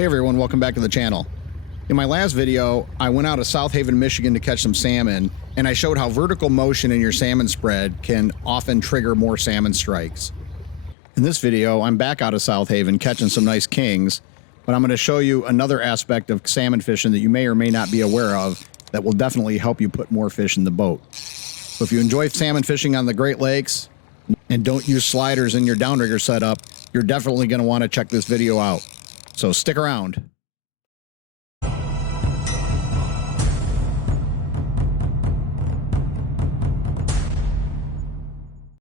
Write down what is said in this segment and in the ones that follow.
Hey everyone, welcome back to the channel. In my last video, I went out of South Haven, Michigan to catch some salmon, and I showed how vertical motion in your salmon spread can often trigger more salmon strikes. In this video, I'm back out of South Haven catching some nice kings, but I'm going to show you another aspect of salmon fishing that you may or may not be aware of that will definitely help you put more fish in the boat. So if you enjoy salmon fishing on the Great Lakes and don't use sliders in your downrigger setup, you're definitely going to want to check this video out. So stick around.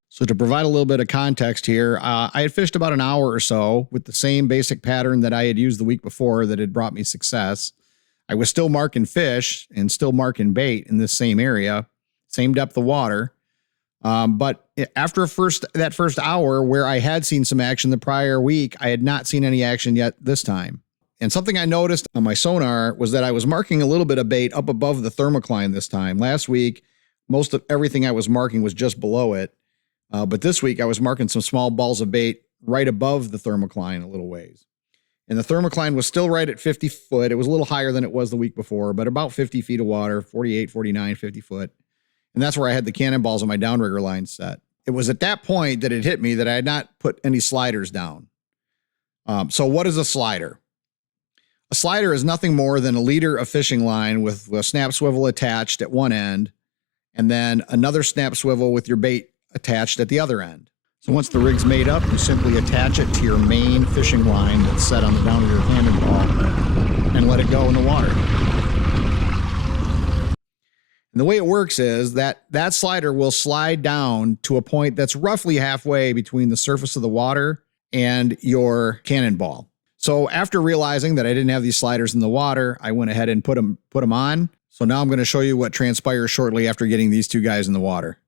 So to provide a little bit of context here, I had fished about an hour or so with the same basic pattern that I had used the week before that had brought me success. I was still marking fish and still marking bait in this same area, same depth of water. But after that first hour where I had seen some action the prior week, I had not seen any action yet this time. And something I noticed on my sonar was that I was marking a little bit of bait up above the thermocline this time. Last week, most of everything I was marking was just below it. But this week I was marking some small balls of bait right above the thermocline a little ways. And the thermocline was still right at 50 foot. It was a little higher than it was the week before, but about 50 feet of water, 48, 49, 50 foot. And that's where I had the cannonballs on my downrigger line set. It was at that point that it hit me that I had not put any sliders down. So what is a slider? A slider is nothing more than a leader of fishing line with a snap swivel attached at one end, and then another snap swivel with your bait attached at the other end. So once the rig's made up, you simply attach it to your main fishing line that's set on the downrigger cannonball and let it go in the water. And the way it works is that that slider will slide down to a point that's roughly halfway between the surface of the water and your cannonball. So after realizing that I didn't have these sliders in the water, I went ahead and put them on. So now I'm going to show you what transpires shortly after getting these two guys in the water.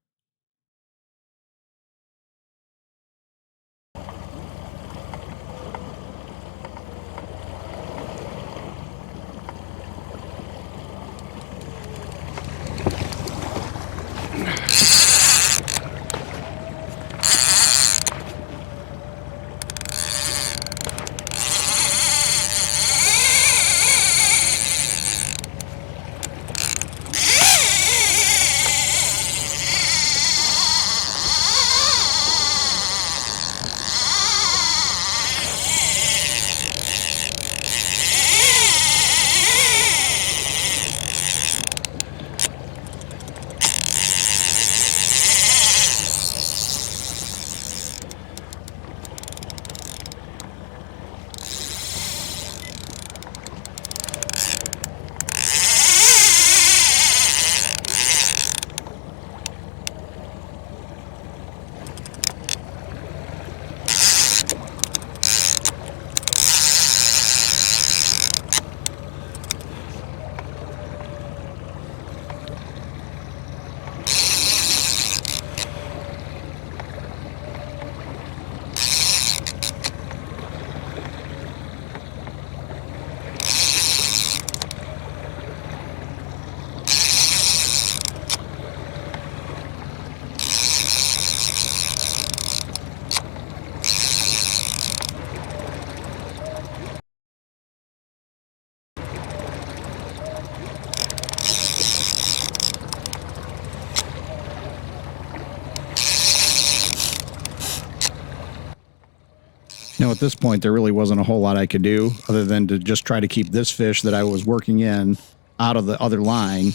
Now, at this point, there really wasn't a whole lot I could do other than to just try to keep this fish that I was working in out of the other line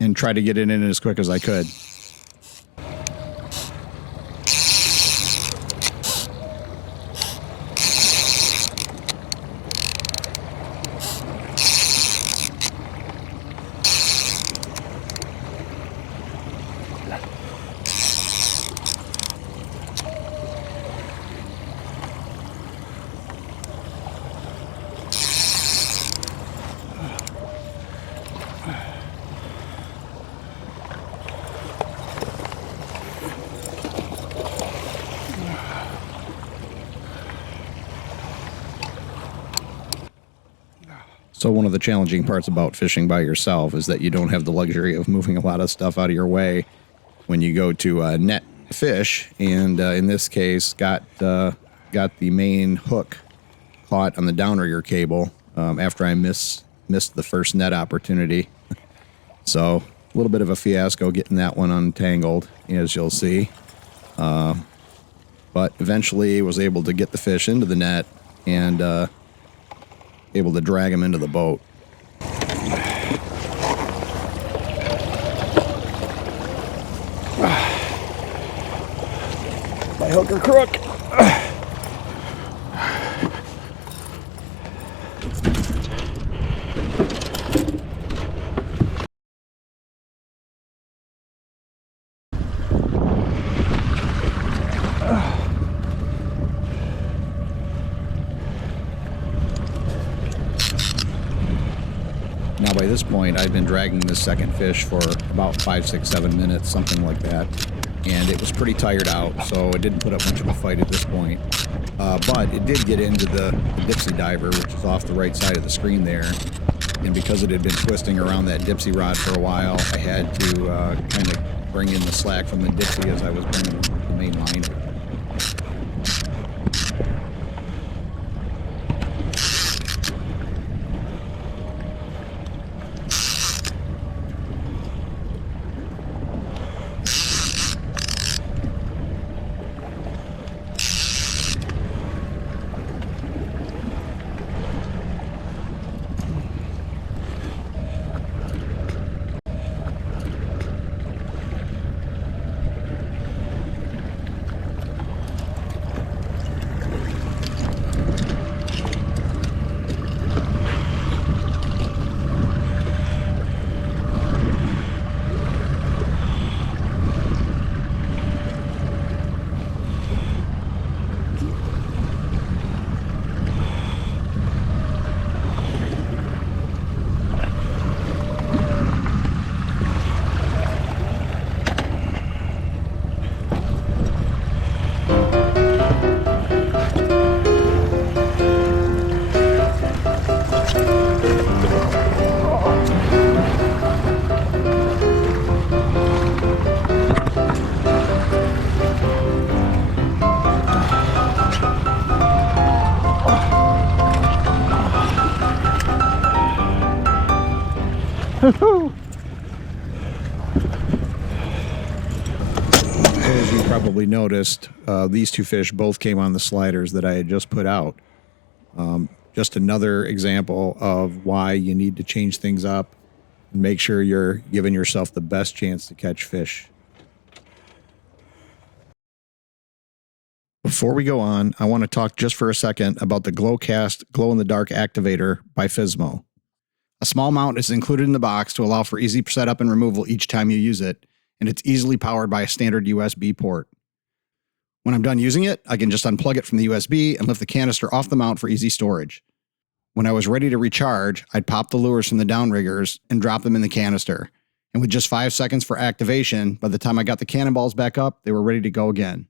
and try to get it in as quick as I could. So one of the challenging parts about fishing by yourself is that you don't have the luxury of moving a lot of stuff out of your way when you go to net fish. And in this case, got the main hook caught on the downrigger cable after I missed the first net opportunity. So a little bit of a fiasco getting that one untangled, as you'll see. But eventually was able to get the fish into the net and able to drag them into the boat. My hook or crook. Now by this point, I've been dragging this second fish for about 5, 6, 7 minutes, something like that. And it was pretty tired out, so it didn't put up much of a fight at this point. But it did get into the Dipsy diver, which is off the right side of the screen there. And because it had been twisting around that Dipsy rod for a while, I had to kind of bring in the slack from the Dipsy as I was bringing the main line. As you probably noticed, these two fish both came on the sliders that I had just put out. Just another example of why you need to change things up and make sure you're giving yourself the best chance to catch fish. Before we go on, I want to talk just for a second about the Glocast glow-in-the-dark activator by Fizmo. A small mount is included in the box to allow for easy setup and removal each time you use it, and it's easily powered by a standard USB port. When I'm done using it, I can just unplug it from the USB and lift the canister off the mount for easy storage. When I was ready to recharge, I'd pop the lures from the downriggers and drop them in the canister. And with just 5 seconds for activation, by the time I got the cannonballs back up, they were ready to go again.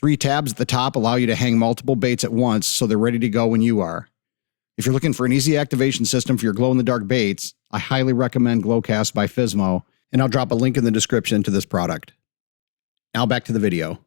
3 tabs at the top allow you to hang multiple baits at once, so they're ready to go when you are. If you're looking for an easy activation system for your glow-in-the-dark baits, I highly recommend Glocast by Fizmo, and I'll drop a link in the description to this product. Now back to the video.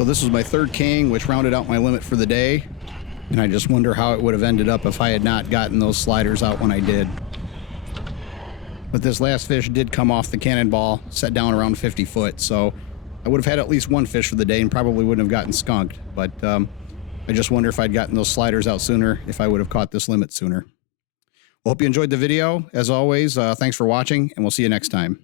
So this was my third king, which rounded out my limit for the day. And I just wonder how it would have ended up if I had not gotten those sliders out when I did. But this last fish did come off the cannonball, set down around 50 foot. So I would have had at least one fish for the day and probably wouldn't have gotten skunked. But I just wonder if I'd gotten those sliders out sooner, if I would have caught this limit sooner. Well, hope you enjoyed the video. As always, thanks for watching, and we'll see you next time.